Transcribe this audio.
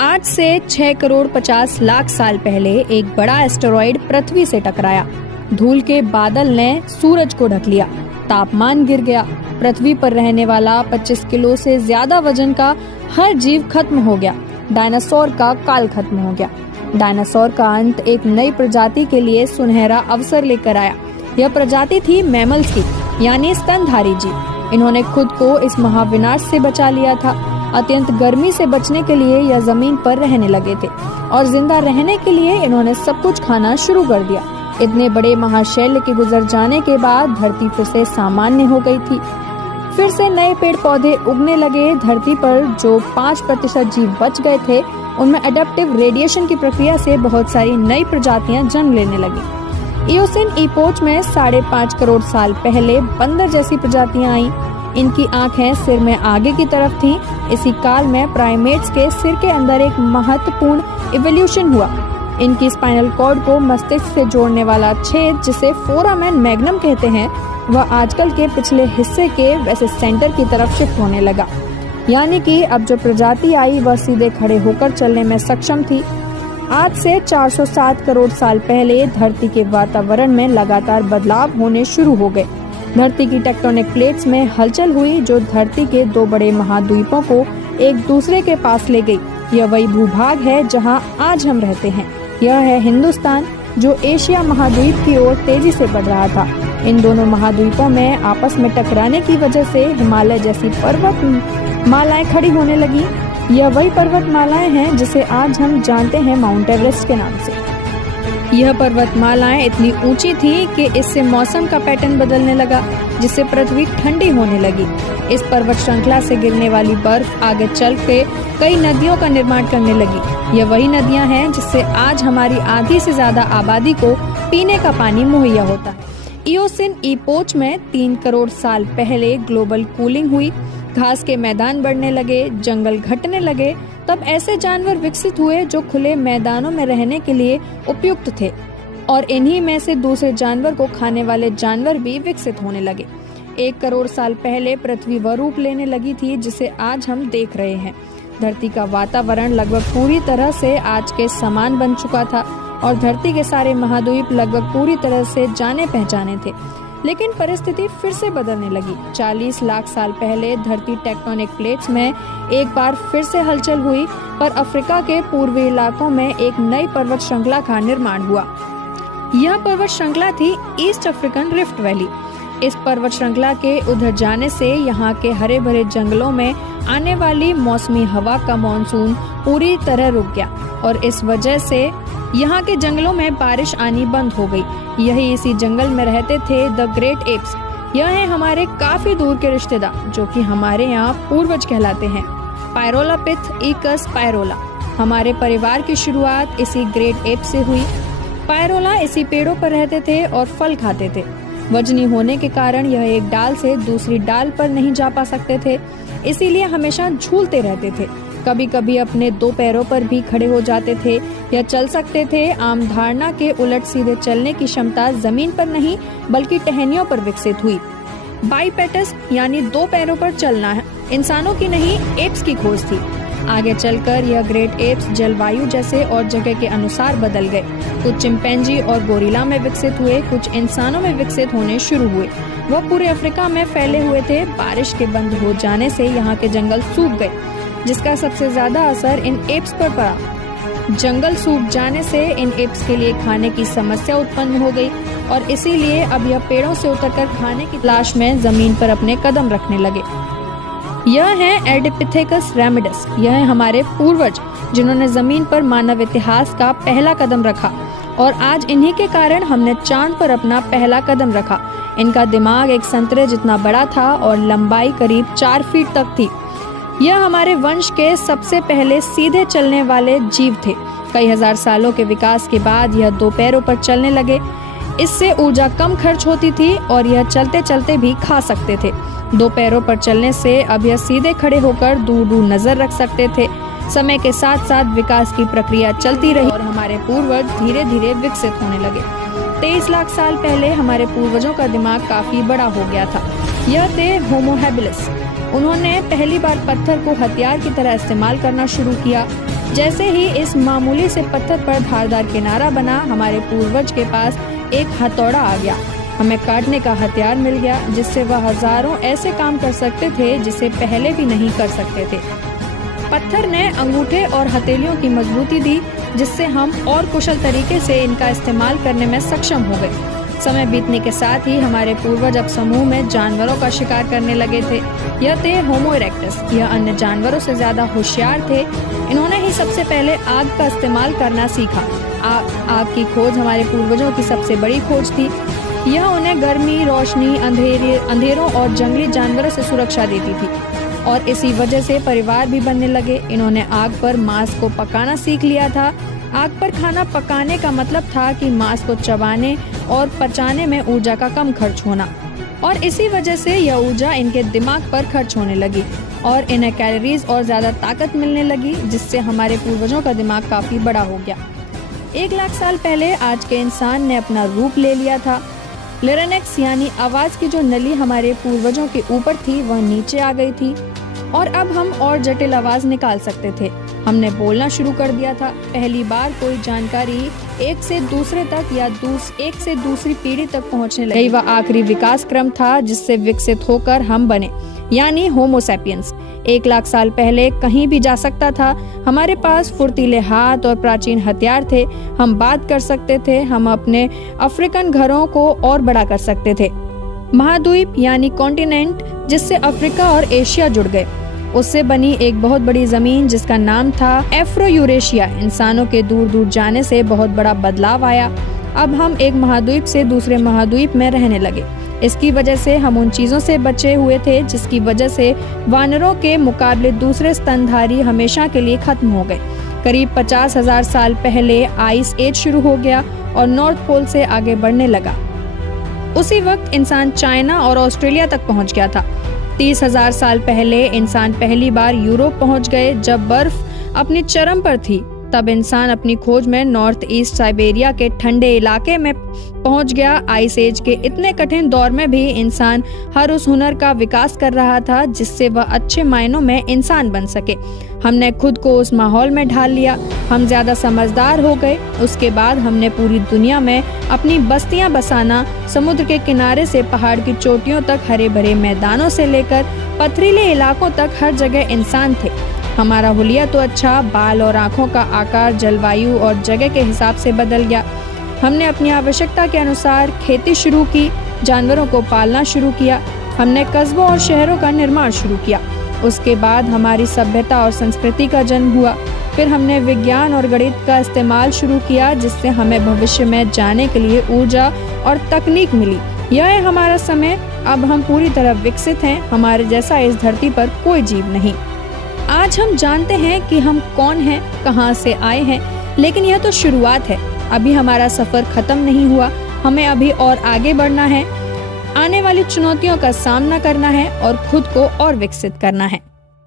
आज से 6 करोड़ 50 लाख साल पहले एक बड़ा एस्टेरॉइड पृथ्वी से टकराया। धूल के बादल ने सूरज को ढक लिया, तापमान गिर गया। पृथ्वी पर रहने वाला 25 किलो से ज्यादा वजन का हर जीव खत्म हो गया। डायनासोर का काल खत्म हो गया। डायनासोर का अंत एक नई प्रजाति के लिए सुनहरा अवसर लेकर आया। यह प्रजाति थी मैमल्स की, यानी स्तनधारी जीव। इन्होंने खुद को इस महाविनाश से बचा लिया था। अत्यंत गर्मी से बचने के लिए यह जमीन पर रहने लगे थे और जिंदा रहने के लिए इन्होंने सब कुछ खाना शुरू कर दिया। इतने बड़े महाशैल्य के गुजर जाने के बाद धरती फिर से सामान्य हो गई थी। फिर से नए पेड़ पौधे उगने लगे। धरती पर जो 5% जीव बच गए थे, उनमें एडेप्टिव रेडिएशन की प्रक्रिया से बहुत सारी नई प्रजातियां जन्म लेने लगी। इयोसिन ईपोच में 5.5 करोड़ साल पहले बंदर जैसी प्रजातियां आईं। इनकी आंखें सिर में आगे की तरफ थीं। इसी काल में प्राइमेट्स के सिर के अंदर एक महत्वपूर्ण इवोल्यूशन हुआ। इनकी स्पाइनल कॉर्ड को मस्तिष्क से जोड़ने वाला छेद, जिसे फोरामेन मैग्नम कहते हैं, वह आजकल के पिछले हिस्से के वैसे सेंटर की तरफ शिफ्ट होने लगा। यानी कि अब जो प्रजाति आई वह सीधे खड़े होकर चलने में सक्षम थी। आज से 407 करोड़ साल पहले धरती के वातावरण में लगातार बदलाव होने शुरू हो गए। धरती की टेक्टोनिक प्लेट्स में हलचल हुई, जो धरती के 2 बड़े महाद्वीपों को एक दूसरे के पास ले गई। यह वही भूभाग है जहां आज हम रहते हैं। यह है हिंदुस्तान, जो एशिया महाद्वीप की ओर तेजी से बढ़ रहा था। इन दोनों महाद्वीपों में आपस में टकराने की वजह से हिमालय जैसी पर्वत मालाएं खड़ी होने लगी। यह वही पर्वतमालाएं हैं जिसे आज हम जानते हैं माउंट एवरेस्ट के नाम से। यह पर्वतमालाएं इतनी ऊंची थी कि इससे मौसम का पैटर्न बदलने लगा, जिससे पृथ्वी ठंडी होने लगी। इस पर्वत श्रृंखला से गिरने वाली बर्फ आगे चल के कई नदियों का निर्माण करने लगी। यह वही नदियां हैं जिससे आज हमारी आधी से ज्यादा आबादी को पीने का पानी मुहैया होता है। इयोसिन ईपोच में 3 करोड़ साल पहले ग्लोबल कूलिंग हुई। घास के मैदान बढ़ने लगे, जंगल घटने लगे। तब ऐसे जानवर विकसित हुए जो खुले मैदानों में रहने के लिए उपयुक्त थे, और इन्हीं में से दूसरे जानवर को खाने वाले जानवर भी विकसित होने लगे। 1 करोड़ साल पहले पृथ्वी वह रूप लेने लगी थी जिसे आज हम देख रहे हैं। धरती का वातावरण लगभग पूरी तरह से आज के समान बन चुका था और धरती के सारे महाद्वीप लगभग पूरी तरह से जाने पहचाने थे। लेकिन परिस्थिति फिर से बदलने लगी। 40 लाख साल पहले धरती टेक्टोनिक प्लेट्स में एक बार फिर से हलचल हुई, पर अफ्रीका के पूर्वी इलाकों में एक नई पर्वत श्रृंखला का निर्माण हुआ। यह पर्वत श्रृंखला थी ईस्ट अफ्रीकन रिफ्ट वैली। इस पर्वत श्रृंखला के उधर जाने से यहाँ के हरे भरे जंगलों में आने वाली मौसमी हवा का मानसून पूरी तरह रुक गया और इस वजह से यहाँ के जंगलों में बारिश आनी बंद हो गई। यही इसी जंगल में रहते थे द ग्रेट एप्स। यह है हमारे काफी दूर के रिश्तेदार, जो कि हमारे यहाँ पूर्वज कहलाते हैं। पायरोलापिथेकस पायरोला। हमारे परिवार की शुरुआत इसी ग्रेट एप से हुई। पायरोला इसी पेड़ों पर रहते थे और फल खाते थे। वजनी होने के कारण यह एक डाल से दूसरी डाल पर नहीं जा पा सकते थे, इसीलिए हमेशा झूलते रहते थे। कभी कभी अपने 2 पैरों पर भी खड़े हो जाते थे या चल सकते थे। आम धारणा के उलट सीधे चलने की क्षमता जमीन पर नहीं बल्कि टहनियों पर विकसित हुई। बाइपेटस यानी 2 पैरों पर चलना है इंसानों की नहीं, एप्स की खोज थी। आगे चलकर यह ग्रेट एप्स जलवायु जैसे और जगह के अनुसार बदल गए। कुछ चिंपैंजी और गोरिल्ला में विकसित हुए, कुछ इंसानों में विकसित होने शुरू हुए। वह पूरे अफ्रीका में फैले हुए थे। बारिश के बंद हो जाने से यहाँ के जंगल सूख गए, जिसका सबसे ज्यादा असर इन एप्स पर पड़ा। जंगल सूख जाने से इन एप्स के लिए खाने की समस्या उत्पन्न हो गई और इसीलिए अब यह पेड़ों से उतरकर खाने की तलाश में जमीन पर अपने कदम रखने लगे। यह है एडिपिथेकस रेमिडस। यह है हमारे पूर्वज जिन्होंने जमीन पर मानव इतिहास का पहला कदम रखा और आज इन्हीं के कारण हमने चांद पर अपना पहला कदम रखा। इनका दिमाग एक संतरे जितना बड़ा था और लंबाई करीब 4 फीट तक थी। यह हमारे वंश के सबसे पहले सीधे चलने वाले जीव थे। कई हजार सालों के विकास के बाद यह 2 पैरों पर चलने लगे। इससे ऊर्जा कम खर्च होती थी और यह चलते चलते भी खा सकते थे। 2 पैरों पर चलने से अब यह सीधे खड़े होकर दूर दूर नजर रख सकते थे। समय के साथ साथ विकास की प्रक्रिया चलती रही और हमारे पूर्वज धीरे धीरे विकसित होने लगे। 23 लाख साल पहले हमारे पूर्वजों का दिमाग काफी बड़ा हो गया था। यह थे होमो हैबिलिस। उन्होंने पहली बार पत्थर को हथियार की तरह इस्तेमाल करना शुरू किया। जैसे ही इस मामूली से पत्थर पर धारदार किनारा बना, हमारे पूर्वज के पास एक हथौड़ा आ गया। हमें काटने का हथियार मिल गया, जिससे वह हजारों ऐसे काम कर सकते थे जिसे पहले भी नहीं कर सकते थे। पत्थर ने अंगूठे और हथेलियों की मजबूती दी, जिससे हम और कुशल तरीके से इनका इस्तेमाल करने में सक्षम हो गए। समय बीतने के साथ ही हमारे पूर्वज अब समूह में जानवरों का शिकार करने लगे थे। यह थे होमो इरेक्टस। यह अन्य जानवरों से ज्यादा होशियार थे। इन्होंने ही सबसे पहले आग का इस्तेमाल करना सीखा। आग की खोज हमारे पूर्वजों की सबसे बड़ी खोज थी। यह उन्हें गर्मी, रोशनी, अंधेरों और जंगली जानवरों से सुरक्षा देती थी, और इसी वजह से परिवार भी बनने लगे। इन्होंने आग पर मांस को पकाना सीख लिया था। आग पर खाना पकाने का मतलब था कि मांस को चबाने और पचाने में ऊर्जा का कम खर्च होना, और इसी वजह से यह ऊर्जा इनके दिमाग पर खर्च होने लगी और इन्हें कैलोरीज और ज्यादा ताकत मिलने लगी, जिससे हमारे पूर्वजों का दिमाग काफी बड़ा हो गया। 1 लाख साल पहले आज के इंसान ने अपना रूप ले लिया था। लेरेनेक्स यानी आवाज की जो नली हमारे पूर्वजों के ऊपर थी, वह नीचे आ गई थी, और अब हम और जटिल आवाज निकाल सकते थे। हमने बोलना शुरू कर दिया था। पहली बार कोई जानकारी एक से दूसरे तक या एक से दूसरी पीढ़ी तक पहुंचने लगी। वह आखिरी विकास क्रम था जिससे विकसित होकर हम बने, यानी होमो सैपियंस। 1 लाख साल पहले कहीं भी जा सकता था। हमारे पास फुर्तीले हाथ और प्राचीन हथियार थे। हम बात कर सकते थे। हम अपने अफ्रीकन घरों को और बड़ा कर सकते थे। महाद्वीप यानी कॉन्टिनेंट, जिससे अफ्रीका और एशिया जुड़ गए, उससे बनी एक बहुत बड़ी जमीन जिसका नाम था एफ्रो यूरेशिया। इंसानों के दूर दूर जाने से बहुत बड़ा बदलाव आया। अब हम एक महाद्वीप से दूसरे महाद्वीप में रहने लगे। इसकी वजह से हम उन चीजों से बचे हुए थे जिसकी वजह से वानरों के मुकाबले दूसरे स्तनधारी हमेशा के लिए खत्म हो गए। करीब 50,000 साल पहले आइस एज शुरू हो गया और नॉर्थ पोल से आगे बढ़ने लगा। उसी वक्त इंसान चाइना और ऑस्ट्रेलिया तक पहुंच गया था। 30,000 साल पहले इंसान पहली बार यूरोप पहुंच गए जब बर्फ अपनी चरम पर थी। तब इंसान अपनी खोज में नॉर्थ ईस्ट साइबेरिया के ठंडे इलाके में पहुंच गया। आइस एज के इतने कठिन दौर में भी इंसान हर उस हुनर का विकास कर रहा था जिससे वह अच्छे मायनों में इंसान बन सके। हमने खुद को उस माहौल में ढाल लिया। हम ज्यादा समझदार हो गए। उसके बाद हमने पूरी दुनिया में अपनी बस्तियां बसाना, समुद्र के किनारे से पहाड़ की चोटियों तक, हरे भरे मैदानों से लेकर पथरीले इलाकों तक हर जगह इंसान थे। हमारा हुलिया तो अच्छा, बाल और आँखों का आकार जलवायु और जगह के हिसाब से बदल गया। हमने अपनी आवश्यकता के अनुसार खेती शुरू की, जानवरों को पालना शुरू किया। हमने कस्बों और शहरों का निर्माण शुरू किया। उसके बाद हमारी सभ्यता और संस्कृति का जन्म हुआ। फिर हमने विज्ञान और गणित का इस्तेमाल शुरू किया जिससे हमें भविष्य में जाने के लिए ऊर्जा और तकनीक मिली। यह है हमारा समय। अब हम पूरी तरह विकसित हैं। हमारे जैसा इस धरती पर कोई जीव नहीं। आज हम जानते हैं कि हम कौन हैं, कहां से आए हैं, लेकिन यह तो शुरुआत है। अभी हमारा सफर खत्म नहीं हुआ। हमें अभी और आगे बढ़ना है, आने वाली चुनौतियों का सामना करना है और खुद को और विकसित करना है।